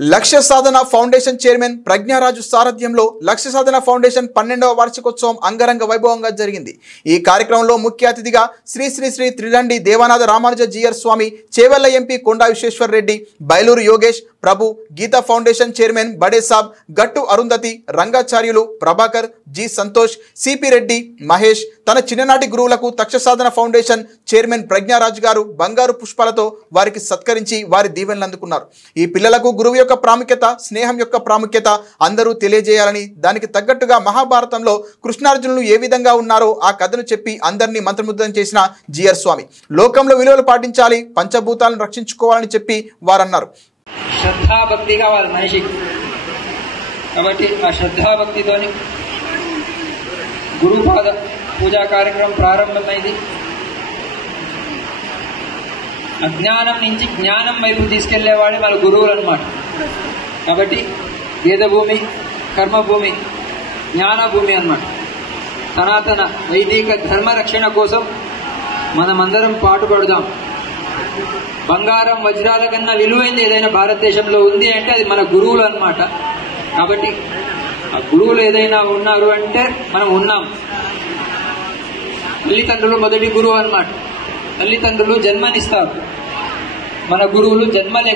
లక్ష్య సాధన foundation chairman ప్రజ్ఞారాజు సారథ్యంలో లక్ష్య సాధన ఫౌండేషన్ 12వ వార్షికోత్సవం అంగరంగ వైభవంగా జరిగింది. ఈ కార్యక్రమంలో ముఖ్య అతిథిగా శ్రీ శ్రీ శ్రీ త్రిదండి దేవానాథ రామానుజ జీయర్ స్వామి, చేవెళ్ల ఎంపీ కొండా విశ్వేశ్వర్ రెడ్డి, బైలూరు యోగేష్, ప్రభు, గీతా ఫౌండేషన్ చైర్మన్ బడే సాబ్, గట్టు అరుంధతి, రంగాచార్యులు ప్రభాకర్, జి సంతోష్, సిపి రెడ్డి, మహేష్, తన చిన్ననాటి గురువులకు లక్ష్య సాధన ఫౌండేషన్ చైర్మన్ ప్రజ్ఞారాజు గారు బంగారు పుష్పాలతో వారికి సత్కరించి వారి దీవెనలు అందుకున్నారు. ఈ పిల్లలకు గురువు యొక్క ప్రాముఖ్యత, స్నేహం యొక్క ప్రాముఖ్యత అందరూ తెలియజేయాలని, దానికి తగ్గట్టుగా మహాభారతంలో కృష్ణార్జునులు ఏ విధంగా ఉన్నారో ఆ కథను చెప్పి అందరినీ మంత్రముగ్ధం చేసిన జీయర్ స్వామి, లోకంలో విలువలు పాటించాలి, పంచభూతాలను రక్షించుకోవాలని చెప్పి వారన్నారు. శ్రద్ధాభక్తి కావాలి మనిషికి. కాబట్టి ఆ శ్రద్ధాభక్తితోని గురుపాద పూజా కార్యక్రమం ప్రారంభమైంది. అజ్ఞానం నుంచి జ్ఞానం వైపు తీసుకెళ్లేవాడే మన గురువులు అన్నమాట. కాబట్టి వేదభూమి, కర్మభూమి, జ్ఞానభూమి అన్నమాట. సనాతన వైదిక ధర్మ రక్షణ కోసం మనమందరం పాటుపడదాం. బంగారం, వజ్రాల కన్నా విలువైంది ఏదైనా భారతదేశంలో ఉంది అంటే అది మన గురువులు అన్నమాట. కాబట్టి ఆ గురువులు ఏదైనా ఉన్నారు అంటే మనం ఉన్నాం. తల్లిదండ్రులు మొదటి గురువు అన్నమాట. తల్లిదండ్రులు జన్మనిస్తారు, మన గురువులు జన్మలే.